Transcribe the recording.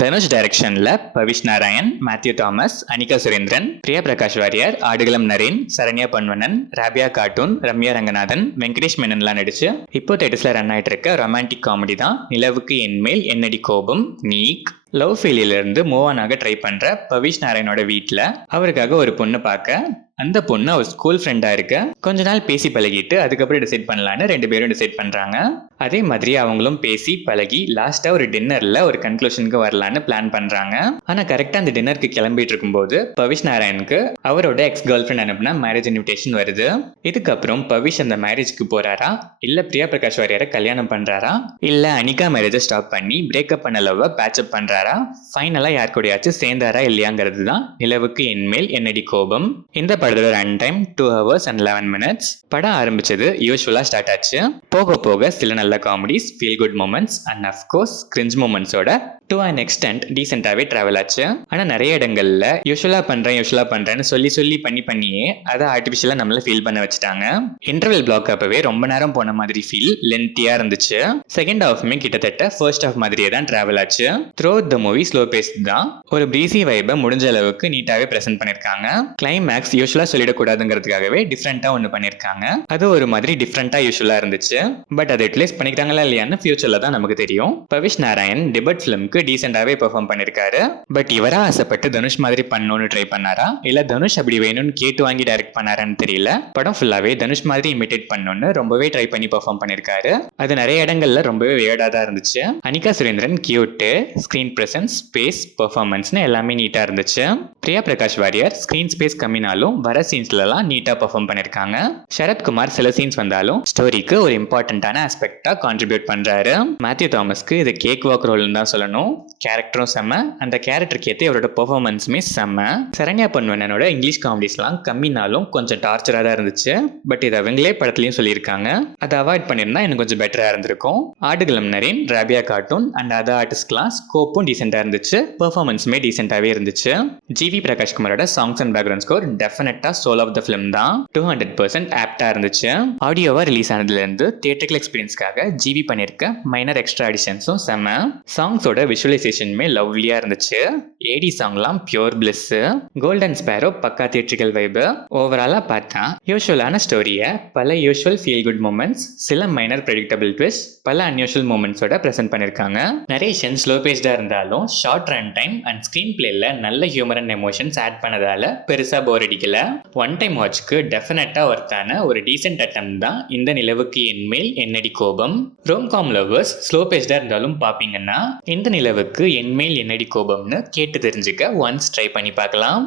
தனுஷ் டைரக்ஷன்ல Pavish Narayan, Matthew Thomas, Anika Surendran, Priya Prakash Variyar, Aadukalam Naren, Saranya Ponvannan, Rabia cartoon, Ramya Ranganathan, Venkatesh மேனன்லாம் நடிச்சு இப்போ தேட்டர்ஸ்ல ரன் ஆயிட்டு இருக்க ரொமான்டிக் காமெடி தான் நிலவுக்கு என்மேல் என்னடி கோபம். நீக் லவ் ஃபெயிலியர்ல இருந்து மூவ் ஆன் ஆக ட்ரை பண்ற பவிஷ் நாராயணோட வீட்டுல அவருக்காக ஒரு பொண்ணு பார்க்க, அந்த பொண்ணு அவர் ஸ்கூல் ஃப்ரெண்டா இருக்க கொஞ்ச நாள் பேசி பழகிட்டு அதுக்கப்புறம் டிசைட் பண்ணலான்னு ரெண்டு பேரும் டிசைட் பண்றாங்க. அதே மாதிரி அவங்களும் பேசி பழகி லாஸ்டா ஒரு டின்னர்ல ஒரு கன்க்ளூஷனுக்கு வரலான்னு பிளான் பண்றாங்க. ஆனா கரெக்டா அந்த டின்னருக்கு கிளம்பிட்டு இருக்கும்போது பவிஷ் நாராயணுக்கு அவரோட எக்ஸ் கேர்ள் ஃப்ரெண்ட் அனுப்புன மேரேஜ் இன்விடேஷன் வருது. இதுக்கப்புறம் பவிஷ் அந்த மேரேஜ்க்கு போறாரா, இல்ல பிரியா பிரகாஷ் வாரியாரை கல்யாணம் பண்றாரா, இல்ல அனிகா மேரேஜை ஸ்டாப் பண்ணி பிரேக்கப் பண்ண லவ்வ பேட்சப் பண்றாரா, ஃபைனலா யார் கூடயாச்சும் சேர்ந்தாரா இல்லையாங்கிறது தான் நிலவுக்கு என்மேல் என்னடி கோபம். இந்த படத்தோட run time 2 hours and 11 minutes. படம் ஆரம்பிச்சது யூஸ்வலா ஸ்டார்ட் ஆச்சு. போக போக சில நல்ல comedies, feel good moments and of course cringe மூமெண்ட்ஸோட டு அன் எக்ஸ்டென்ட் டீசென்டாவே டிராவல் ஆச்சு. ஆனா நிறைய இடங்கள்ல யூஸ்வலா பண்றேன்னு சொல்லி பண்ணியே அதை ஆர்டிபிஷியலா நம்மள ஃபீல் பண்ண வச்சுட்டாங்க. இன்டர்வெல் பிளாக் அப்பவே ரொம்ப நேரம் போன மாதிரி ஃபீல் லென்த்தியா இருந்துச்சு. செகண்ட் ஹாஃப்மே கிட்டத்தட்ட ஃபர்ஸ்ட் ஹாஃப் மாதிரியே தான் டிராவல் ஆச்சு. Through the movie slow pace தான். ஒரு பிரீசி வைபை முடிஞ்ச அளவுக்கு நீட்டாவே பிரசென்ட் பண்ணிருக்காங்க. கிளைமேக்ஸ் யூஸ்வலா சொல்லிடக்கூடாதுங்கிறதுக்காகவே டிஃப்ரெண்டா ஒன்று பண்ணிருக்காங்க. அது ஒரு மாதிரி டிஃப்ரெண்டா யூஸ்வலா இருந்துச்சு. பட் அதை யூட்டிலைஸ் பண்ணிக்கிறாங்களா இல்லையான்னு ஃபியூச்சர்ல தான் நமக்கு தெரியும். பவிஷ் நாராயண் டிபட் ஃபிலிம்க்கு டீசெண்டாவே பெர்ஃபார்ம் பண்ணிருக்காரு. பட் இவரா ஆசைப்பட்டு தனுஷ் மாதிரி பண்ணணும்னு ட்ரை பண்ணாரா, இல்ல தனுஷ் அப்படி வேணும்னு கேட்டு வாங்கி டைரக்ட் பண்ணாரான்னு தெரியல. படம் ஃபுல்லாவே தனுஷ் மாதிரி இமிட்டேட் பண்ணணும்னு ரொம்பவே ட்ரை பண்ணி பெர்ஃபார்ம் பண்ணிருக்காரு. அது நிறைய இடங்கள்ல ரொம்பவே வியர்டா தான் இருந்துச்சு. Anikha Surendran cute, screen presence, space, பெர்ஃபார்மன்ஸ்னு எல்லாமே நீட்டா இருந்துச்சு. பிரியா பிரகாஷ் வாரியார் ஸ்கிரீன் ஸ்பேஸ் கம்மினாலும் வர சீன்ஸ்லாம் நீட்டா பெர்ஃபார்ம் பண்ணிருக்காங்க. சரத்குமார் சில சீன்ஸ் வந்தாலும் ஸ்டோரிக்கு ஒரு இம்பார்ட்டன்டான ஆஸ்பெக்டா கான்ட்ரிபியூட் பண்றாரு. மேத்யூ தாமஸ்க்கு இது கேக் வாக் ரோல்னு தான் சொல்லணும். கேரக்டரும் செம்ம, அந்த கேரக்டருக்கு ஏற்ற அவரோட பெர்ஃபார்மன்ஸுமே செம்ம. சரண்யா பொன்வனனோட இங்கிலீஷ் காமெடிஸ்லாம் கம்மினாலும் கொஞ்சம் டார்ச்சரா தான் இருந்துச்சு. பட் இதை அவங்களே படத்துலயும் சொல்லியிருக்காங்க. அதை அவாய்ட் பண்ணியிருந்தா எனக்கு கொஞ்சம் பெட்டரா இருந்திருக்கும். ஆடுகளம் நரேன், ராபியா கார்ட்டூன் அண்ட் அதர் ஆர்டிஸ்ட்லாம் ஸ்கோப்பும் டீசெண்டா இருந்துச்சு. பெர்ஃபார்மன்ஸுமே டீசெண்டாவே இருந்துச்சு. ஜிவி பிரகாஷ்குமாரோட சாங்ஸ் அண்ட் பேக்ரவுண்ட் ஸ்கோர் டெஃபினட்டா சோல் ஆஃப் த ஃபிலிம் தான். 200% ஆப்டா இருந்துச்சு. ஆடியோவா ரிலீஸ் ஆனதுல இருந்து தியேட்டரிக்கல் எக்ஸ்பீரியன்ஸ்க்காக ஜிவி பண்ணிருக்க மைனர் எக்ஸ்ட்ரா அடிஷன்ஸும் செம்ம. சாங்ஸோட விஷுவலைசேஷனுமே லவ்லியா இருந்துச்சு. ஏடி சாங்லாம் பியூர் பிளிஸ். கோல்டன் ஸ்பேரோ பக்கா தியேட்டரிக்கல் வைப். ஓவராலா பார்த்தா யூஸ்வலான ஸ்டோரியை பல யூஸ்வல் ஃபீல் குட் மூமெண்ட்ஸ், சில மைனர் ப்ரெடிக்டபிள் ட்விஸ்ட், பல அன்யூஷுவல் மூமெண்ட்ஸோட பிரசென்ட் பண்ணிருக்காங்க. நரேஷன் ஸ்லோ பேஸ்டா இருந்தாலும் short run time and screen பிளேல நல்ல ஹியூமர் அண்ட் எமோஷன்ஸ் ஆட் பண்ணதால பெருசா போர் அடிக்கல. ஒன் டைம் வாட்ச்க்கு டெஃபினட்டா ஒர்த்தான ஒரு டீசென்ட் அட்டம் தான் இந்த நிலவுக்கு என்மேல் என்னடி கோபம். ரோம்காம் லவர்ஸ் ஸ்லோ பேஸ்டா இருந்தாலும் பாப்பீங்கன்னா இந்த நிலவுக்கு என்மேல் என்னடி கோபம்னு கேட்டு தெரிஞ்சுக்க ஒன்ஸ் ட்ரை பண்ணி பார்க்கலாம்.